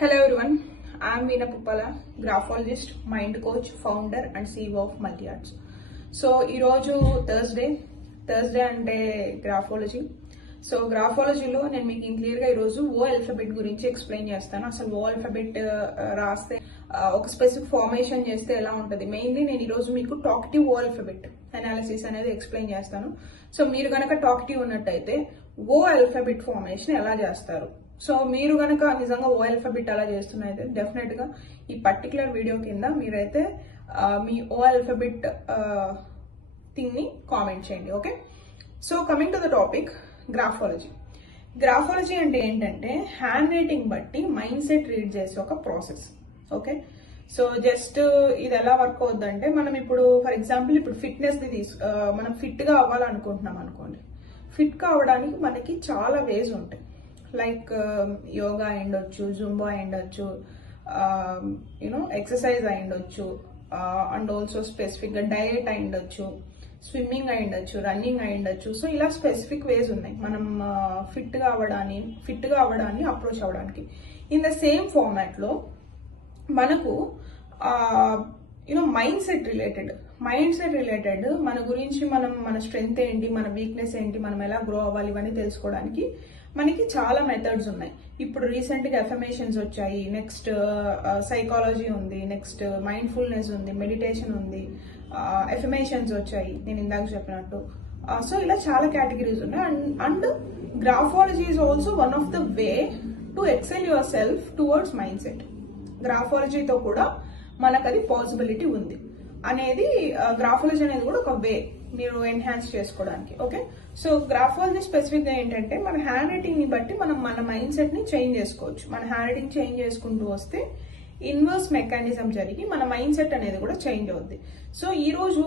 Hello everyone, I am Veena Puppala, graphologist, mind coach, founder and CEO of Multi-Arts. So, ఈరోజు Thursday అంటే graphology. So గ్రాఫాలజీలో నేను మీకు క్లియర్గా ఈరోజు ఓ ఆల్ఫాబెట్ గురించి ఎక్స్ప్లెయిన్ చేస్తాను. అసలు ఓ ఆల్ఫాబెట్ రాస్తే ఒక స్పెసిఫిక్ ఫార్మేషన్ చేస్తే ఎలా ఉంటుంది. మెయిన్లీ నేను ఈరోజు మీకు టాక్టివ్ ఓ ఆల్ఫాబెట్ అనాలిసిస్ అనేది ఎక్స్ప్లెయిన్ చేస్తాను. సో మీరు కనుక టాక్టివ్ ఉన్నట్టయితే ఓ ఆల్ఫాబెట్ ఫార్మేషన్ ఎలా చేస్తారు. సో మీరు కనుక నిజంగా ఓ ఆల్ఫాబెట్ అలా చేస్తున్నైతే డెఫినెట్ గా ఈ పర్టికులర్ వీడియో కింద మీరైతే మీ ఓ ఆల్ఫాబెట్ థింగ్ ని కామెంట్ చేయండి. Okay, so coming to the topic, graphology అంటే ఏంటంటే హ్యాండ్ రైటింగ్ బట్టి మైండ్ సెట్ రీడ్ చేసే ఒక ప్రాసెస్. ఓకే, సో జస్ట్ ఇది ఎలా వర్క్ అవుద్దంటే మనం ఇప్పుడు ఫర్ ఎగ్జాంపుల్ ఇప్పుడు ఫిట్నెస్ ది మనం ఫిట్ గా అవ్వాలనుకుంటున్నాం అనుకోండి. ఫిట్ గా అవ్వడానికి మనకి చాలా వేస్ ఉంటాయి. లైక్ యోగా అయిండొచ్చు, జుంబా అయిండొచ్చు, ఎక్సర్సైజ్ అయిండొచ్చు, అండ్ ఆల్సో స్పెసిఫిక్ గా డయట్ అయిండొచ్చు, స్విమ్మింగ్ అయిండొచ్చు, రన్నింగ్ అయిండొచ్చు. సో ఇలా స్పెసిఫిక్ వేస్ ఉన్నాయి మనం ఫిట్ గా అవ్వడాన్ని అప్రోచ్ అవ్వడానికి. ఇన్ ద సేమ్ ఫార్మాట్ లో మనకు మైండ్ సెట్ రిలేటెడ్ మన గురించి మన స్ట్రెంగ్త్ ఏంటి, మన వీక్నెస్ ఏంటి, మనం ఎలా గ్రో అవ్వాలి, ఇవన్నీ తెలుసుకోవడానికి మనకి చాలా మెథడ్స్ ఉన్నాయి. ఇప్పుడు రీసెంట్ గా ఎఫర్మేషన్స్ వచ్చాయి, నెక్స్ట్ సైకాలజీ ఉంది, నెక్స్ట్ మైండ్ఫుల్నెస్ ఉంది, మెడిటేషన్ ఉంది, ఎఫర్మేషన్స్ వచ్చాయి నేను ఇందాక చెప్పినట్టు. సో ఇలా చాలా కేటగిరీస్ ఉన్నాయి. And graphology is also one of the way to excel your self towards mind set. గ్రాఫాలజీతో కూడా మనకు అది పాసిబిలిటీ ఉంది అనేది, గ్రాఫాలజీ అనేది కూడా ఒక వే మీరు ఎన్హాన్స్ చేసుకోవడానికి. ఓకే, సో గ్రాఫాలజీ స్పెసిఫిక్ గా ఏంటంటే మన హ్యాండ్ రైటింగ్ ని బట్టి మనం మన మైండ్ సెట్ ని చేంజ్ చేసుకోవచ్చు. మన హ్యాండ్ రైటింగ్ చేంజ్ చేసుకుంటూ వస్తే ఇన్వర్స్ మెకానిజం జరిగి మన మైండ్ సెట్ అనేది కూడా చేంజ్ అవుద్ది. సో ఈ రోజు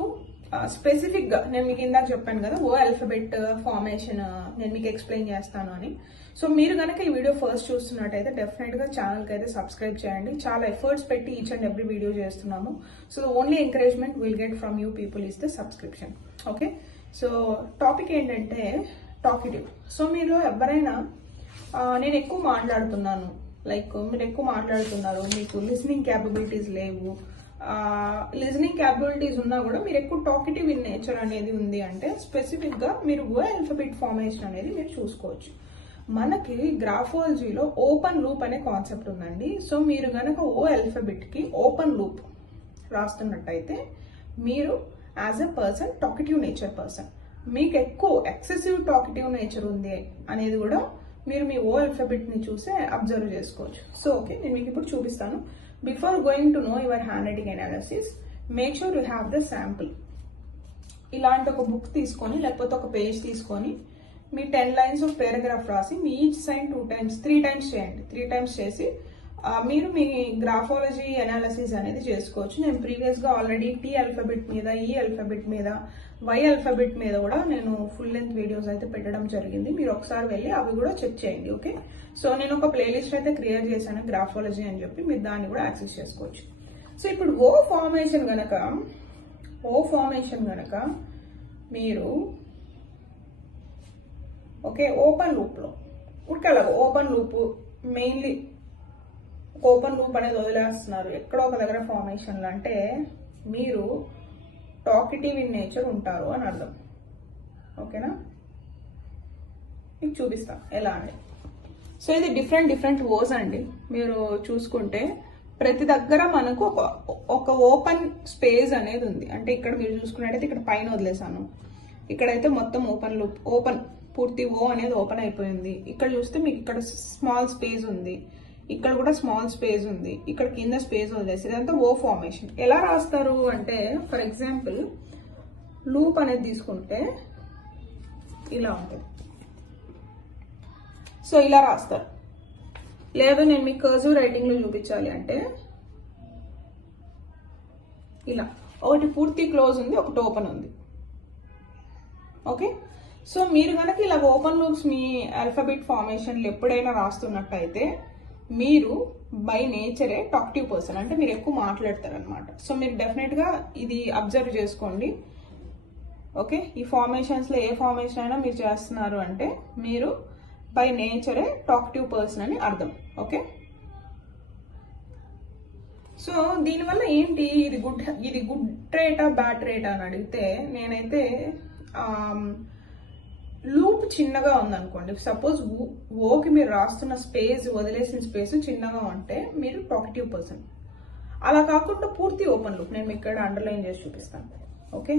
స్పెసిఫిక్ గా నేను మీకు ఇందాక చెప్పాను కదా ఓ ఆల్ఫాబెట్ ఫార్మేషన్ నేను మీకు ఎక్స్ప్లెయిన్ చేస్తాను అని. సో మీరు కనుక ఈ వీడియో ఫస్ట్ చూస్తున్నట్టయితే డెఫినెట్ గా ఛానల్ కి అయితే సబ్స్క్రైబ్ చేయండి. చాలా ఎఫర్ట్స్ పెట్టి ఈచ్ అండ్ ఎవ్రీ వీడియో చేస్తున్నాము. So only encouragement will get from you people is the subscription. Okay, so topic ఏంటంటే టాకిటివ్. సో మీరు ఎవరైనా నేను ఎక్కువ మాట్లాడుతున్నాను, లైక్ మీరు ఎక్కువ మాట్లాడుతున్నారు, మీకు లిసనింగ్ క్యాపబిలిటీస్ లేవు, లిజనింగ్ క్యాపబిలిటీస్ ఉన్నా కూడా మీరు ఎక్కువ టాకిటివ్ ఇన్ నేచర్ అనేది ఉంది అంటే స్పెసిఫిక్ గా మీరు ఓ ఆల్ఫాబెట్ ఫార్మేషన్ అనేది మీరు చూసుకోవచ్చు. మనకి గ్రాఫాలజీలో ఓపెన్ లూప్ అనే కాన్సెప్ట్ ఉందండి. సో మీరు గనక ఓ ఆల్ఫాబెట్ కి ఓపెన్ లూప్ రాస్తున్నట్టయితే మీరు as a person talkative nature person, మీకు ఎక్కువ ఎక్సెసివ్ టాకిటివ్ నేచర్ ఉంది అనేది కూడా మీరు మీ ఓ ఆల్ఫాబెట్ ని చూసే అబ్జర్వ్ చేసుకోవచ్చు. సో ఓకే, నేను మీకు ఇప్పుడు చూపిస్తాను. Before going to know your hand writing analysis, make sure you have the sample. ఇలాంటి ఒక బుక్ తీసుకొని లేకపోతే ఒక పేజ్ తీసుకొని మీ 10 lines ఆఫ్ పారాగ్రాఫ్ రాసి మీ ఈచ్ సైడ్ 3 times చేయండి. 3 times చేసి మీరు మీ గ్రాఫాలజీ అనాలిసిస్ అనేది చేసుకోవచ్చు. నేను ప్రీవియస్ గా ఆల్రెడీ టీ ఆల్ఫాబెట్ మీద, ఈ ఆల్ఫాబెట్ మీద, వై ఆల్ఫాబెట్ మీద కూడా నేను ఫుల్ లెంత్ వీడియోస్ అయితే పెట్టడం జరిగింది. మీరు ఒకసారి వెళ్ళి అవి కూడా చెక్ చేయండి. ఓకే, సో నేను ఒక ప్లేలిస్ట్ అయితే క్రియేట్ చేశాను గ్రాఫాలజీ అని చెప్పి, మీరు దాన్ని కూడా యాక్సెస్ చేసుకోవచ్చు. సో ఇప్పుడు ఓ ఫార్మేషన్ గనక మీరు ఓకే ఓపెన్ లూప్ లో ఉడకలాగా open loop, mainly open loop అనేది వదిలేస్తున్నారు ఎక్కడో ఒక దగ్గర ఫార్మేషన్లు అంటే మీరు టాకిటివ్ ఇన్ నేచర్ ఉంటారు అని అర్థం. ఓకేనా, మీకు చూపిస్తా ఎలా అండి. సో ఇది డిఫరెంట్ ఓస్ అండి. మీరు చూసుకుంటే ప్రతి దగ్గర మనకు ఒక ఓపెన్ స్పేస్ అనేది ఉంది. అంటే ఇక్కడ మీరు చూసుకున్నట్టయితే ఇక్కడ పైన వదిలేసాను, ఇక్కడైతే మొత్తం ఓపెన్ పూర్తి ఓ అనేది ఓపెన్ అయిపోయింది. ఇక్కడ చూస్తే మీకు ఇక్కడ స్మాల్ స్పేస్ ఉంది, ఇక్కడ కూడా స్మాల్ స్పేస్ ఉంది, ఇక్కడ కింద స్పేస్ వదిలేసి ఇదంతా ఓ ఫార్మేషన్. ఎలా రాస్తారు అంటే ఫర్ ఎగ్జాంపుల్ లూప్ అనేది తీసుకుంటే ఇలా ఉంటుంది. సో ఇలా రాస్తారు. లేదా నేను మీకు కర్సివ్ రైటింగ్ లో చూపించాలి అంటే ఇలా ఒకటి పూర్తి క్లోజ్ ఉంది, ఒకటి ఓపెన్ ఉంది. ఓకే, సో మీరు కనుక ఇలా ఓపెన్ లూప్స్ మీ ఆల్ఫాబెట్ ఫార్మేషన్లు ఎప్పుడైనా రాస్తున్నట్టయితే మీరు బై నేచరే టాక్టివ్ పర్సన్, అంటే మీరు ఎక్కువ మాట్లాడతారు అనమాట. సో మీరు డెఫినెట్ గా ఇది అబ్జర్వ్ చేసుకోండి. ఓకే, ఈ ఫార్మేషన్స్ లో ఏ ఫార్మేషన్ అయినా మీరు చేస్తున్నారు అంటే మీరు బై నేచరే టాక్టివ్ పర్సన్ అని అర్థం. ఓకే, సో దీనివల్ల ఏంటి, ఇది గుడ్ ట్రేటా బ్యాడ్ ట్రేటా అని అడిగితే నేనైతే లూప్ చిన్నగా ఉందనుకోండి, సపోజ్ ఓకి మీరు రాస్తున్న స్పేస్, వదిలేసిన స్పేస్ చిన్నగా ఉంటే మీరు టాకిటివ్ పర్సన్. అలా కాకుండా పూర్తి ఓపెన్ లూప్, నేను ఇక్కడ అండర్లైన్ చేసి చూపిస్తాను. ఓకే,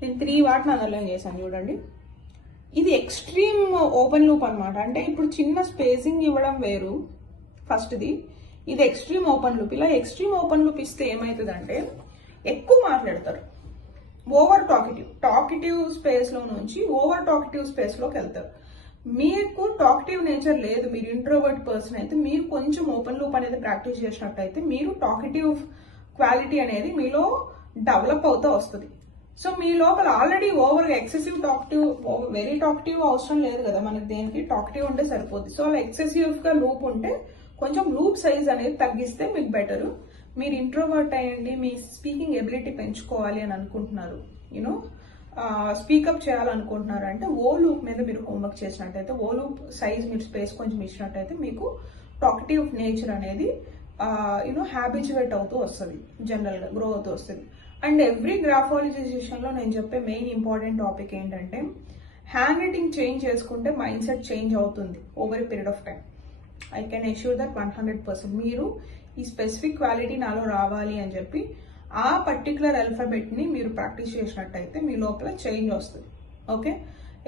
నేను 3 వాటిని అండర్లైన్ చేశాను చూడండి. ఇది ఎక్స్ట్రీమ్ ఓపెన్ లూప్ అనమాట. అంటే ఇప్పుడు చిన్న స్పేసింగ్ ఇవ్వడం వేరు ఫస్ట్ది, ఇది ఎక్స్ట్రీమ్ ఓపెన్ లూప్. ఇలా ఎక్స్ట్రీమ్ ఓపెన్ లూప్ ఇస్తే ఏమవుతుందంటే ఎక్కువ మాట్లాడతారు, ఓవర్ టాకిటివ్ స్పేస్ లో నుంచి ఓవర్ టాకిటివ్ స్పేస్ లోకి వెళ్తారు. మీకు టాకిటివ్ నేచర్ లేదు, మీరు ఇంట్రోవర్ట్ పర్సన్ అయితే మీరు కొంచెం ఓపెన్ లూప్ అనేది ప్రాక్టీస్ చేసినట్టయితే మీరు టాకిటివ్ క్వాలిటీ అనేది మీలో డెవలప్ అవుతూ వస్తుంది. సో మీ లోపల ఆల్రెడీ ఓవర్గా ఎక్సెసివ్ టాకిటివ్, వెరీ టాకిటివ్ అవసరం లేదు కదా మనకి, దేనికి టాకిటివ్ ఉంటే సరిపోద్ది. సో అలా ఎక్సెసివ్ గా లూప్ ఉంటే కొంచెం లూప్ సైజ్ అనేది తగ్గిస్తే మీకు బెటర్. మీరు ఇంట్రోవర్ట్ అయ్యండి, మీ స్పీకింగ్ ఎబిలిటీ పెంచుకోవాలి అని అనుకుంటున్నారు, యూనో స్పీకప్ చేయాలనుకుంటున్నారు అంటే ఓ లూప్ మీద మీరు హోంవర్క్ చేసినట్టయితే, ఓ లూప్ సైజ్ మీరు స్పేస్ కొంచెం ఇచ్చినట్టయితే మీకు టాకిటివ్ నేచర్ అనేది హ్యాబిచువేట్ అవుతూ వస్తుంది, జనరల్గా గ్రో అవుతూ వస్తుంది. అండ్ ఎవ్రీ గ్రాఫాలజీ సెషన్లో నేను చెప్పే మెయిన్ ఇంపార్టెంట్ టాపిక్ ఏంటంటే హ్యాండ్ రైటింగ్ చేంజ్ చేసుకుంటే మైండ్ సెట్ చేంజ్ అవుతుంది over a period of time. I can assure that 100%. మీరు ఈ స్పెసిఫిక్ క్వాలిటీ నాలో రావాలి అని చెప్పి ఆ పర్టికులర్ ఆల్ఫాబెట్ని మీరు ప్రాక్టీస్ చేసినట్టయితే మీ లోపల చేంజ్ వస్తుంది. ఓకే,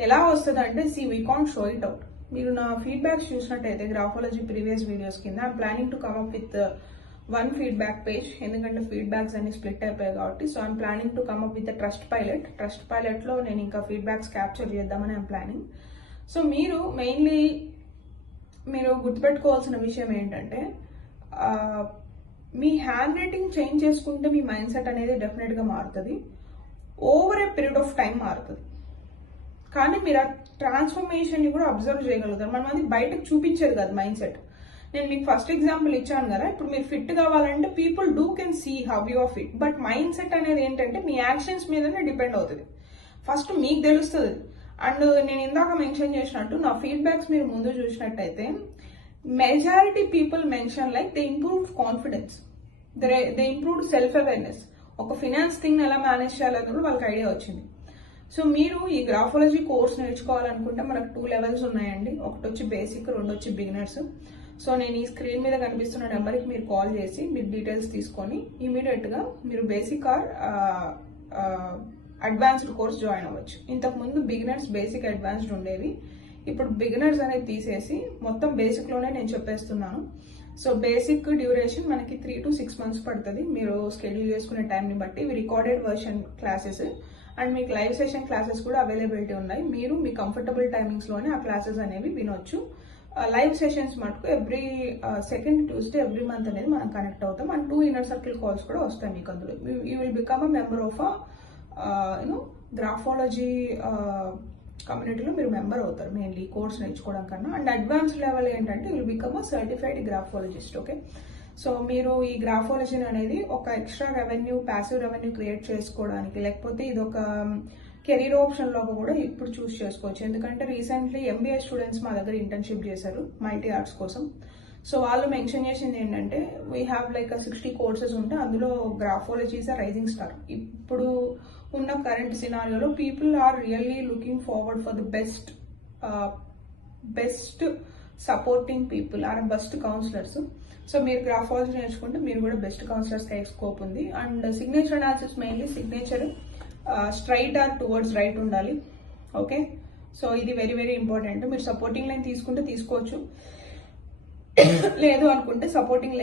ఎలా వస్తుంది అంటే we can't show it out. మీరు నా ఫీడ్బ్యాక్స్ చూసినట్టయితే గ్రాఫాలజీ ప్రీవియస్ వీడియోస్ కింద I'm planning to come up with 1 feedback page, ఎందుకంటే ఫీడ్బ్యాక్స్ అన్ని స్ప్లిట్ అయిపోయాయి కాబట్టి. So I'm planning to come up with trust పైలట్లో నేను ఇంకా ఫీడ్బ్యాక్స్ క్యాప్చర్ చేద్దామని ఐఎమ్ ప్లానింగ్. సో మీరు మెయిన్లీ మీరు గుర్తుపెట్టుకోవాల్సిన విషయం ఏంటంటే మీ హ్యాండ్ రైటింగ్ చేంజ్ చేసుకుంటే మీ మైండ్ సెట్ అనేది డెఫినెట్గా మారుతుంది, over a period of time మారుతుంది. కానీ మీరు ఆ ట్రాన్స్ఫర్మేషన్ని కూడా అబ్జర్వ్ చేయగలుగుతారు. మనం అది బయటకు చూపించేది కాదు మైండ్ సెట్. నేను మీకు ఫస్ట్ ఎగ్జాంపుల్ ఇచ్చాను కదా, ఇప్పుడు మీరు ఫిట్ కావాలంటే people do can see how you are fit, but mindset అనేది ఏంటంటే మీ యాక్షన్స్ మీదనే డిపెండ్ అవుతుంది. ఫస్ట్ మీకు తెలుస్తుంది. అండ్ నేను ఇందాక మెన్షన్ చేసినట్టు నా ఫీడ్బ్యాక్స్ మీరు ముందు చూసినట్టయితే majority people mention like they improve confidence, they improve self awareness. ఒక ఫినాన్స్ థింగ్ ఎలా మేనేజ్ చేయాలని కూడా వాళ్ళకి ఐడియా వచ్చింది. సో మీరు ఈ గ్రాఫాలజీ కోర్స్ నేర్చుకోవాలనుకుంటే మనకు 2 లెవెల్స్ ఉన్నాయండి. ఒకటి వచ్చి బేసిక్, 2 వచ్చి బిగినర్స్. సో నేను ఈ స్క్రీన్ మీద కనిపిస్తున్న నెంబర్కి మీరు కాల్ చేసి మీరు డీటెయిల్స్ తీసుకొని ఇమీడియట్గా మీరు basic or advanced course join అవ్వచ్చు. ఇంతకుముందు బిగినర్స్, బేసిక్, అడ్వాన్స్డ్ ఉండేవి. ఇప్పుడు బిగినర్స్ అనేది తీసేసి మొత్తం బేసిక్లోనే నేను చెప్పేస్తున్నాను. సో బేసిక్ డ్యూరేషన్ మనకి 3 to 6 months పడుతుంది, మీరు షెడ్యూల్ చేసుకునే టైంని బట్టి. ఇవి రికార్డెడ్ వర్షన్ క్లాసెస్ అండ్ మీకు లైవ్ సెషన్ క్లాసెస్ కూడా అవైలబిలిటీ ఉన్నాయి. మీరు మీ కంఫర్టబుల్ టైమింగ్స్లోనే ఆ క్లాసెస్ అనేవి వినొచ్చు. లైవ్ సెషన్స్ మటుకు every second Tuesday every month అనేది మనం కనెక్ట్ అవుతాం. అండ్ 2 ఇన్నర్ సర్కిల్ కాల్స్ కూడా వస్తాయి మీకు అందులో. You will become a member of graphology కమ్యూనిటీలో మీరు మెంబర్ అవుతారు మెయిన్లీ కోర్స్ నేర్చుకోవడం కన్నా. అండ్ అడ్వాన్స్ లెవెల్ ఏంటంటే will become a certified graphologist. Okay, so మీరు ఈ గ్రాఫాలజీ అనేది ఒక extra revenue, passive revenue create చేసుకోవడానికి, లేకపోతే ఇది ఒక కెరీర్ ఆప్షన్ లాగా కూడా ఇప్పుడు చూస్ చేసుకోవచ్చు. ఎందుకంటే రీసెంట్లీ MBA స్టూడెంట్స్ మా దగ్గర ఇంటర్న్షిప్ చేశారు మల్టీ ఆర్ట్స్ కోసం. సో వాళ్ళు మెన్షన్ చేసింది ఏంటంటే వీ హ్యావ్ లైక్ 60 కోర్సెస్ ఉంటే అందులో graphology is a rising star. ఇప్పుడు ఉన్న కరెంట్ సినారియోలో people are really looking forward for the best supporting people are best counsellors. So మీరు గ్రాఫాలజీ నేర్చుకుంటే మీరు కూడా బెస్ట్ కౌన్సిలర్స్కి స్కోప్ ఉంది. And signature analysis, mainly signature straight or towards right ఉండాలి. ఓకే, సో ఇది వెరీ వెరీ ఇంపార్టెంట్. మీరు supporting line తీసుకుంటే తీసుకోవచ్చు, లేదు అనుకుంటే సపోర్టింగ్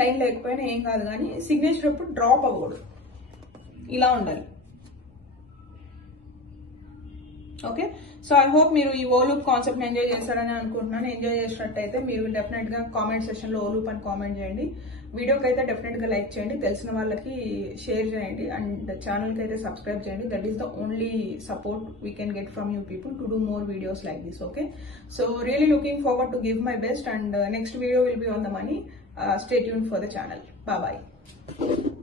లైన్ లేకపోయినా ఏం కాదు, కానీ సిగ్నేచర్ అప్పుడు డ్రాప్ అవ్వకూడదు, ఇలా ఉండాలి. ఓకే, సో ఐ హోప్ మీరు ఈ ఓలూప్ కాన్సెప్ట్ని ఎంజాయ్ చేస్తారని అనుకుంటున్నాను. ఎంజాయ్ చేసినట్టయితే మీరు డెఫినెట్గా కామెంట్ సెషన్లో ఓలూప్ అని కామెంట్ చేయండి. వీడియోకి అయితే డెఫినెట్గా లైక్ చేయండి, తెలిసిన వాళ్ళకి షేర్ చేయండి, అండ్ ఛానల్కి అయితే సబ్స్క్రైబ్ చేయండి. That is the only support we can get from you people to do more videos like this. Okay, so really looking forward to give my best, and next video will be on the money. Stay tuned for the channel. Bye bye.